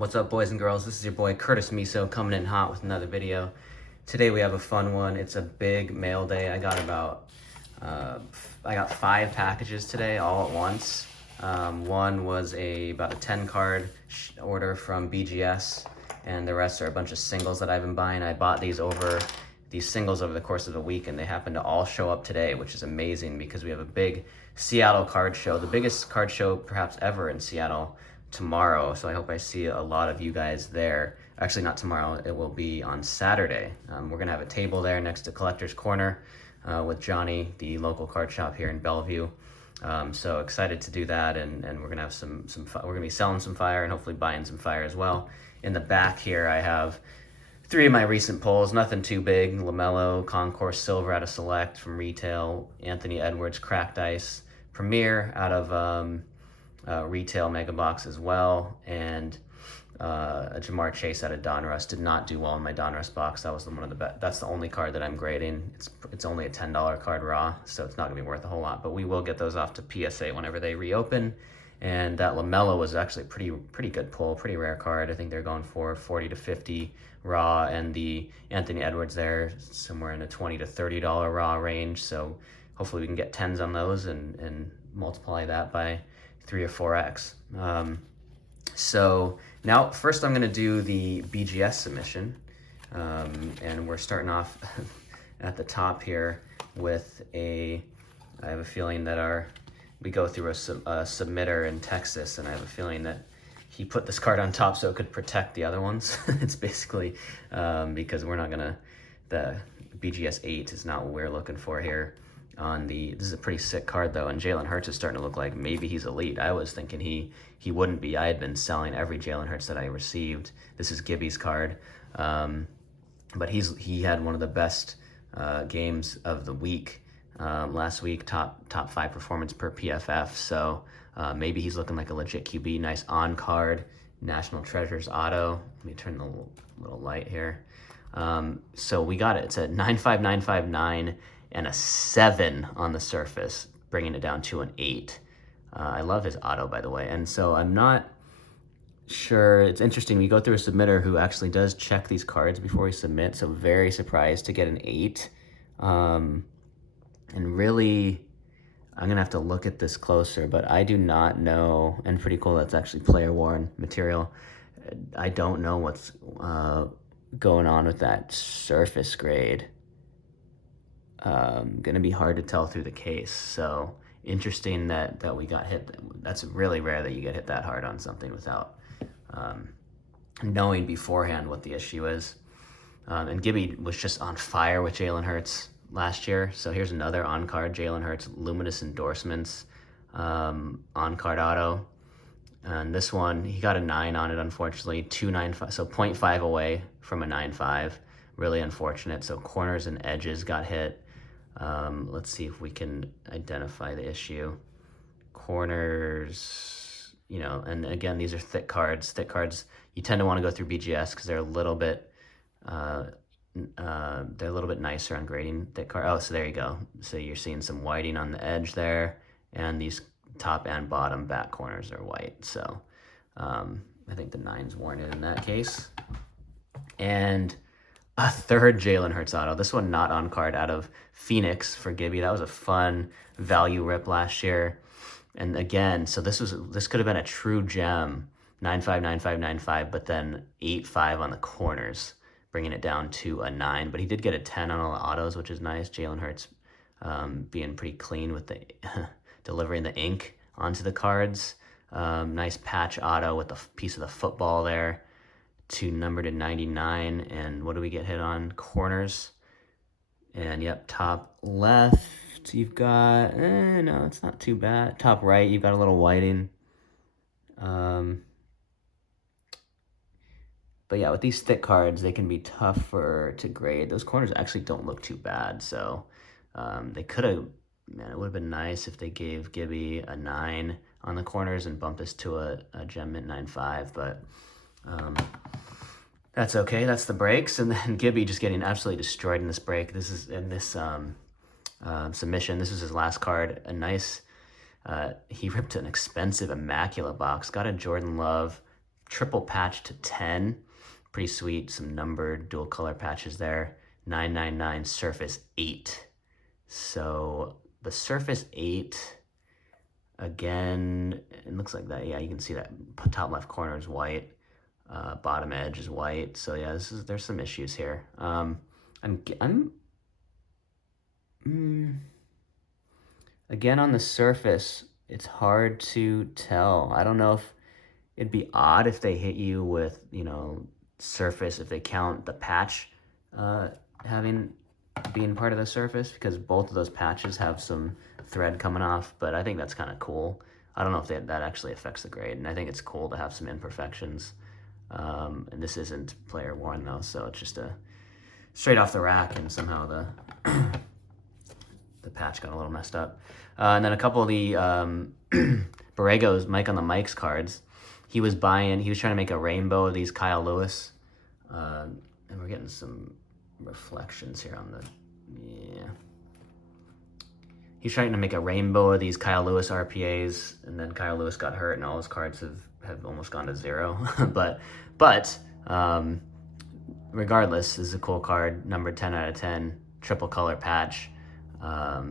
What's up, boys and girls? This is your boy Curtis Miso coming in hot with another video. Today we have a fun one. It's a big mail day. I got 5 packages today all at once. One was about a 10 card order from BGS, and the rest are a bunch of singles that I've been buying. I bought these singles over the course of the week, and they happen to all show up today, which is amazing because we have a big Seattle card show, the biggest card show perhaps ever in Seattle, tomorrow. So I hope I see a lot of you guys there. Actually, not tomorrow, it will be on Saturday. We're gonna have a table there next to Collector's Corner with Johnny, the local card shop here in Bellevue. So excited to do that, and we're gonna have we're gonna be selling some fire and hopefully buying some fire as well. In the back here, I have 3 of my recent pulls, nothing too big. LaMelo, Concourse Silver out of Select from retail, Anthony Edwards Cracked Ice Premier out of retail mega box as well, and a Jamar Chase out of Donruss. Did not do well in my Donruss box. That was one of the best. That's the only card that I'm grading. It's only a $10 card raw, so it's not gonna be worth a whole lot, but we will get those off to PSA whenever they reopen. And that LaMelo was actually pretty good pull, pretty rare card. I think they're going for 40 to 50 raw, and the Anthony Edwards there somewhere in a $20 to $30 raw range. So hopefully we can get 10s on those and multiply that by 3 or 4x. So now first I'm going to do the BGS submission, and we're starting off at the top here with I have a feeling that we go through a submitter in Texas, and I have a feeling that he put this card on top so it could protect the other ones. It's basically because we're not gonna, the BGS 8 is not what we're looking for here. This is a pretty sick card though, and Jalen Hurts is starting to look like maybe he's elite. I was thinking he wouldn't be. I had been selling every Jalen Hurts that I received. This is Gibby's card, but he had one of the best games of the week last week, top 5 performance per PFF. So maybe he's looking like a legit QB. Nice on card, National Treasures auto. Let me turn the little light here. So we got it. It's at 95959 and a 7 on the surface, bringing it down to an 8. I love his auto, by the way. And so I'm not sure. It's interesting. We go through a submitter who actually does check these cards before we submit. So very surprised to get an 8. And really, I'm going to have to look at this closer, but I do not know. And pretty cool, that's actually player worn material. I don't know what's going on with that surface grade. Going to be hard to tell through the case. So interesting that we got hit. That's really rare that you get hit that hard on something without knowing beforehand what the issue is. And Gibby was just on fire with Jalen Hurts last year. So here's another on-card Jalen Hurts luminous endorsements on-card auto. And this one, he got a 9 on it, unfortunately. 295, so 0.5 away from a 9.5. Really unfortunate. So corners and edges got hit. Let's see if we can identify the issue. Corners, and again, these are thick cards. Thick cards, you tend to want to go through BGS because they're a little bit nicer on grading thick card. Oh, so there you go. So you're seeing some whiting on the edge there, and these top and bottom back corners are white. So I think the 9's warranted in that case. And a third Jalen Hurts auto. This one not on card, out of Phoenix for Gibby. That was a fun value rip last year. And again, so this could have been a true gem. 9.5, 9.5, 9.5, but then 8.5 on the corners, bringing it down to a 9. But he did get a 10 on all the autos, which is nice. Jalen Hurts being pretty clean with the delivering the ink onto the cards. Nice patch auto with the piece of the football there, to number to 99. And what do we get hit on? Corners. And yep, top left, you've got, no, it's not too bad. Top right, you've got a little whiting. But yeah, with these thick cards, they can be tougher to grade. Those corners actually don't look too bad. So they could have, man, it would have been nice if they gave Gibby a 9 on the corners and bumped this to a Gem Mint 9.5. But that's okay. That's the breaks. And then Gibby just getting absolutely destroyed in this break. This is in this submission. This was his last card. A nice, he ripped an expensive Immaculate box. Got a Jordan Love triple patch to 10. Pretty sweet. Some numbered dual color patches there. 999 Surface 8. So the Surface 8, again, it looks like that. Yeah, you can see that top left corner is white. Bottom edge is white. So yeah, there's some issues here. Again, on the surface, it's hard to tell. I don't know if it'd be odd if they hit you with, you know, surface, if they count the patch being part of the surface, because both of those patches have some thread coming off, but I think that's kind of cool. I don't know if that actually affects the grade, and I think it's cool to have some imperfections. And this isn't player worn though, so it's just a straight off the rack, and somehow the the patch got a little messed up. And then a couple of the Borrego's Mike on the Mike's cards. He was trying to make a rainbow of these Kyle Lewis. And we're getting some reflections here on the, yeah. He's trying to make a rainbow of these Kyle Lewis RPAs, and then Kyle Lewis got hurt and all his cards have almost gone to 0. but regardless, this is a cool card, number 10 out of 10, triple color patch, out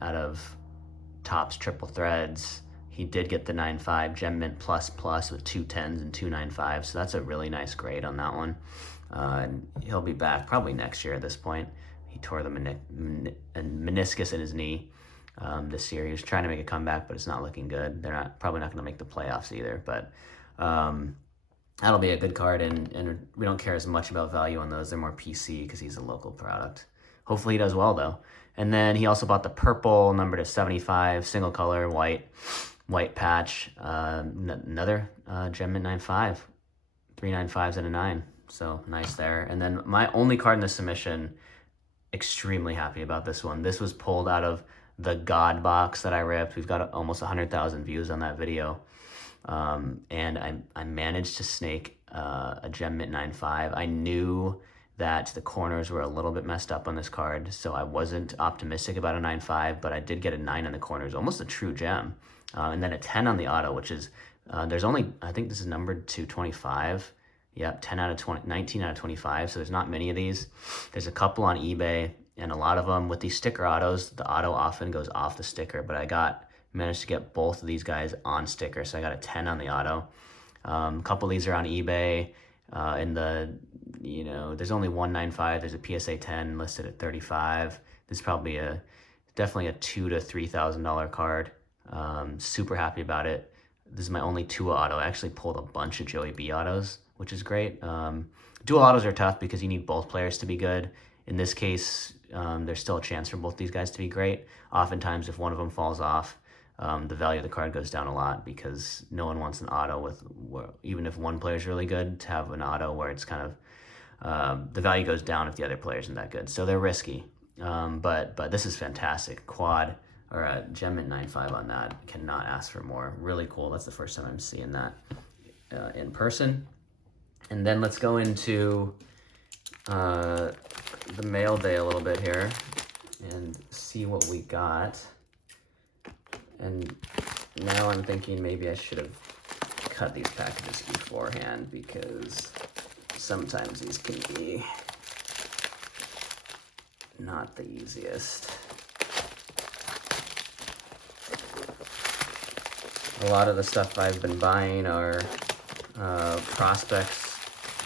of Topps triple threads. He did get the 9.5 Gem Mint Plus with 2 10s and 2 9.5s, so that's a really nice grade on that one. And he'll be back probably next year at this point. He tore the meniscus in his knee this year. He was trying to make a comeback, but it's not looking good. They're probably not going to make the playoffs either, but that'll be a good card, and we don't care as much about value on those. They're more PC because he's a local product. Hopefully he does well, though. And then he also bought the purple number to 75, single color, white patch, another Gem Mint 9.5, 3 9.5s and a 9. So nice there. And then my only card in the submission, extremely happy about this one. This was pulled out of the God box that I ripped. We've got almost 100,000 views on that video. And I managed to snake a Gem Mint 9.5. I knew that the corners were a little bit messed up on this card, so I wasn't optimistic about a 9.5, but I did get a 9 on the corners, almost a true gem. And then a 10 on the auto, which is, there's only, I think this is numbered to 25. Yep, 10 out of 20, 19 out of 25, so there's not many of these. There's a couple on eBay, and a lot of them, with these sticker autos, the auto often goes off the sticker, but I managed to get both of these guys on sticker, so I got a 10 on the auto. A couple of these are on eBay. In the, you know, there's only 195. There's a PSA 10 listed at 35. This is probably definitely a $2,000 to $3,000 card. Super happy about it. This is my only Tua auto. I actually pulled a bunch of Joey B autos, which is great. Dual autos are tough because you need both players to be good. In this case, there's still a chance for both these guys to be great. Oftentimes, if one of them falls off, the value of the card goes down a lot, because no one wants an auto with, even if one player is really good, to have an auto where it's kind of, the value goes down if the other player isn't that good. So they're risky. But this is fantastic. Quad, or a Gem Mint 9.5 on that. Cannot ask for more. Really cool. That's the first time I'm seeing that in person. And then let's go into the mail day a little bit here and see what we got. And now I'm thinking maybe I should have cut these packages beforehand, because sometimes these can be not the easiest. A lot of the stuff I've been buying are prospects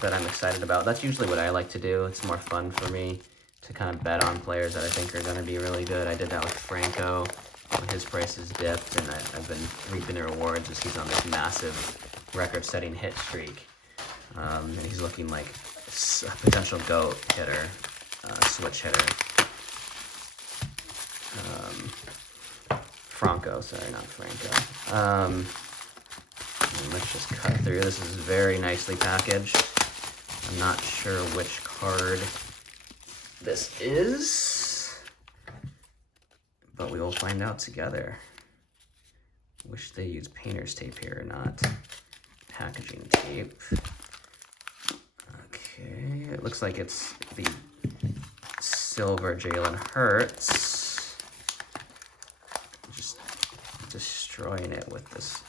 that I'm excited about. That's usually what I like to do. It's more fun for me to kind of bet on players that I think are going to be really good. I did that with Franco when his prices dipped, and I've been reaping the rewards as he's on this massive record-setting hit streak. And he's looking like a potential GOAT hitter, switch hitter. Franco, sorry, not Franco. Let's just cut through. This is very nicely packaged. I'm not sure which card this is, but we will find out together. Wish they used painter's tape here, not packaging tape. Okay, it looks like it's the silver Jalen Hurts. Just destroying it with this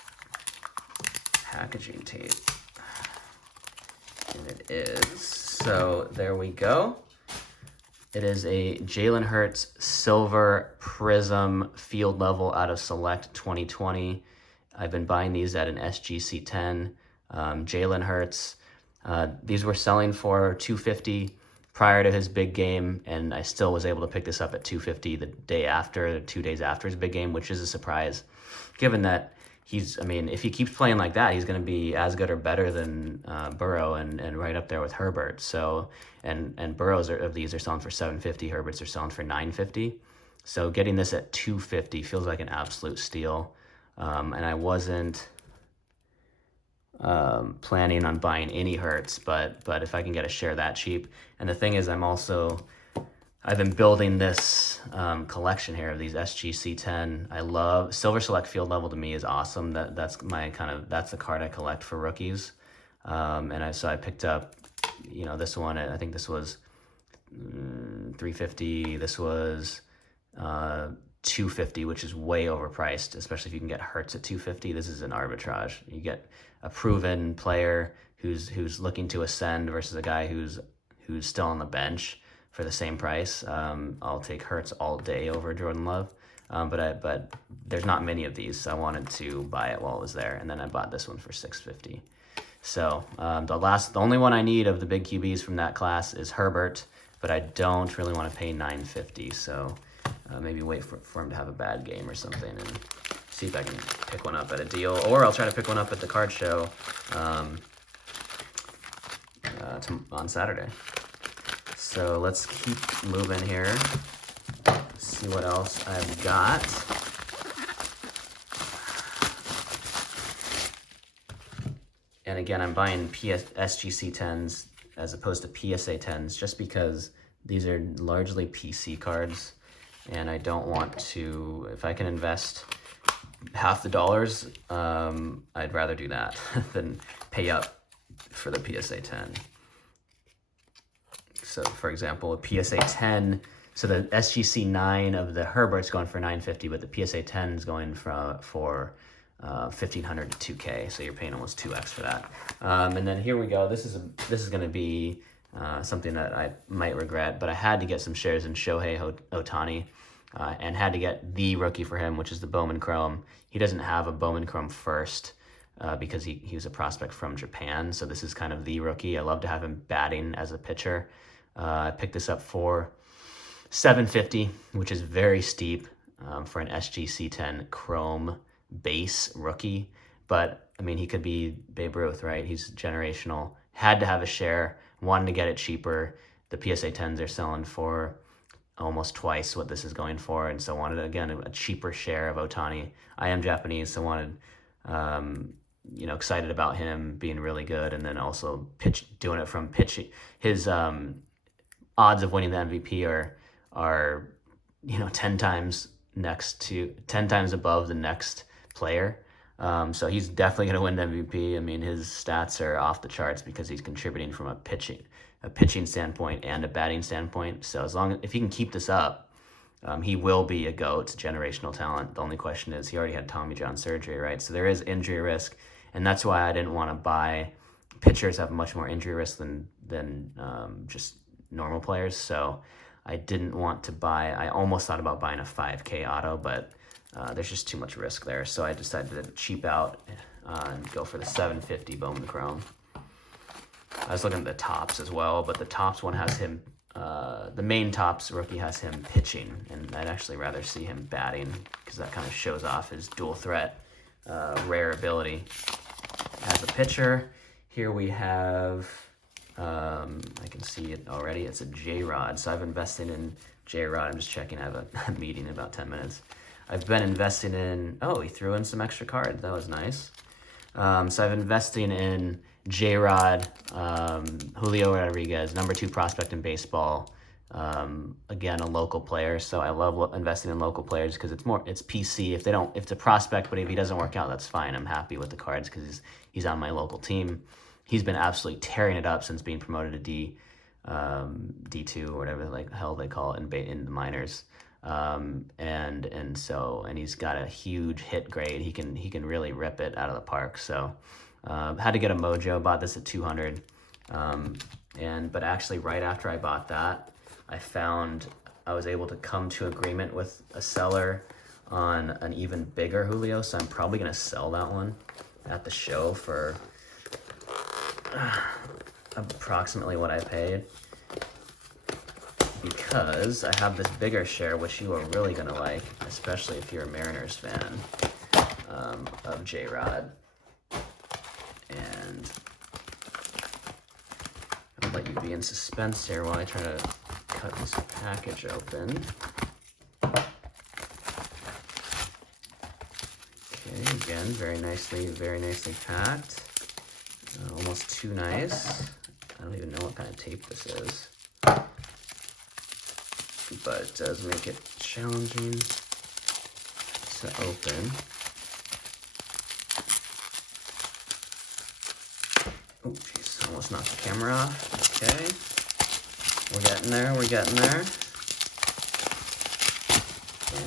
packaging tape. And it is. So there we go. It is a Jalen Hurts Silver Prism Field Level out of Select 2020. I've been buying these at an SGC 10. Jalen Hurts. These were selling for $250 prior to his big game, and I still was able to pick this up at $250 the day after, 2 days after his big game, which is a surprise, given that if he keeps playing like that, he's going to be as good or better than Burrow and right up there with Herbert. So, and Burrow's of these are selling for $750, Herbert's are selling for $950. So getting this at $250 feels like an absolute steal. And I wasn't planning on buying any Hertz, but if I can get a share that cheap. And the thing is, I've been building this collection here of these SGC 10. I love Silver Select Field Level. To me is awesome. That's the card I collect for rookies. So I picked up, this one. I think this was $350. This was $250, which is way overpriced, especially if you can get Hertz at $250. This is an arbitrage. You get a proven player who's looking to ascend versus a guy who's still on the bench for the same price. I'll take Hertz all day over Jordan Love, but there's not many of these, so I wanted to buy it while it was there, and then I bought this one for $650. So the only one I need of the big QBs from that class is Herbert, but I don't really want to pay $950. So maybe wait for him to have a bad game or something and see if I can pick one up at a deal, or I'll try to pick one up at the card show on Saturday. So let's keep moving here. See what else I've got. And again, I'm buying SGC 10s as opposed to PSA 10s just because these are largely PC cards, and I don't want to, if I can invest half the dollars, I'd rather do that than pay up for the PSA 10. So for example, a PSA 10, so the SGC 9 of the Herbert's going for $950, but the PSA 10 is going for $1,500 to $2K, so you're paying almost 2x for that. And then here we go. This is going to be something that I might regret, but I had to get some shares in Shohei Ohtani, and had to get the rookie for him, which is the Bowman Chrome. He doesn't have a Bowman Chrome first because he was a prospect from Japan, so this is kind of the rookie. I love to have him batting as a pitcher. I picked this up for $750, which is very steep for an SGC 10 Chrome base rookie. But he could be Babe Ruth, right? He's generational. Had to have a share. Wanted to get it cheaper. The PSA 10s are selling for almost twice what this is going for, and so wanted, again, a cheaper share of Ohtani. I am Japanese, so wanted, excited about him being really good, and then also doing it from pitching. His odds of winning the MVP are 10 times above the next player. So he's definitely going to win the MVP. His stats are off the charts because he's contributing from a pitching standpoint and a batting standpoint. So if he can keep this up, he will be a GOAT, generational talent. The only question is he already had Tommy John surgery, right? So there is injury risk, and that's why I didn't want to buy. Pitchers have much more injury risk than just normal players. So I didn't want to buy. I almost thought about buying a 5K auto, but there's just too much risk there. So I decided to cheap out and go for the $750 Bowman Chrome. I was looking at the tops as well, but the tops one has him, the main tops rookie has him pitching, and I'd actually rather see him batting because that kind of shows off his dual threat, rare ability as a pitcher. Here we have, I can see it already, it's a J-Rod. So I've invested in J-Rod. I'm just checking, I have a meeting in about 10 minutes. I've been investing in, he threw in some extra cards. That was nice. So I've been investing in J-Rod, Julio Rodriguez, number 2 prospect in baseball. Again, a local player. So I love investing in local players because it's PC. If it's a prospect, but if he doesn't work out, that's fine. I'm happy with the cards because he's on my local team. He's been absolutely tearing it up since being promoted to D2 or whatever the hell they call it in the minors. And he's got a huge hit grade. He can really rip it out of the park. So had to get a mojo. Bought this at $200. But actually right after I bought that, I was able to come to agreement with a seller on an even bigger Julio, so I'm probably gonna sell that one at the show for approximately what I paid, because I have this bigger share, which you are really gonna like, especially if you're a Mariners fan, of J-Rod. And I'll let you be in suspense here while I try to cut this package open. Okay, again, very nicely packed. Almost too nice. I don't even know what kind of tape this is, but it does make it challenging to open. Oh, jeez, almost knocked the camera off. Okay, we're getting there,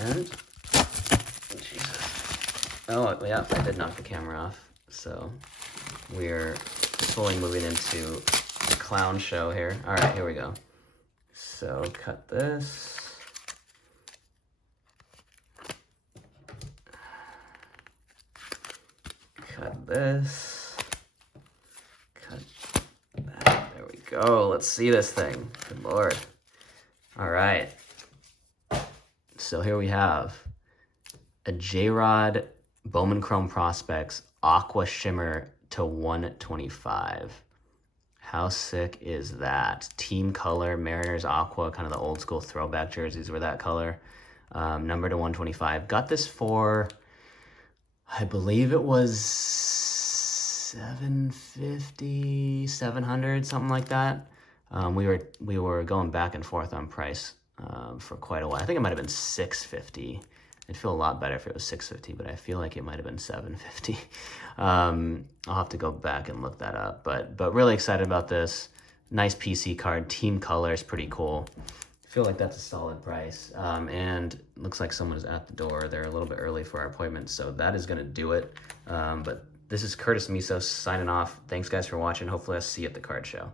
And, oh, Jesus. Oh, yeah, I did knock the camera off. So, we're fully moving into the clown show here. All right, here we go. So, cut this. Cut this. Cut that. There we go. Let's see this thing. Good Lord. All right. So here we have a J-Rod Bowman Chrome Prospects Aqua Shimmer to 125. How sick is that? Team color, Mariners Aqua, kind of the old school throwback jerseys were that color. Number to 125. Got this for, I believe it was $750, $700, something like that. We were going back and forth on price for quite a while. I think it might have been $650. It'd feel a lot better if it was $650, but I feel like it might have been $750. I'll have to go back and look that up, but really excited about this. Nice PC card, team colors, pretty cool. I feel like that's a solid price. And looks like someone is at the door. They're a little bit early for our appointment, so that is gonna do it. But this is Curtis Misos signing off. Thanks guys for watching. Hopefully I'll see you at the card show.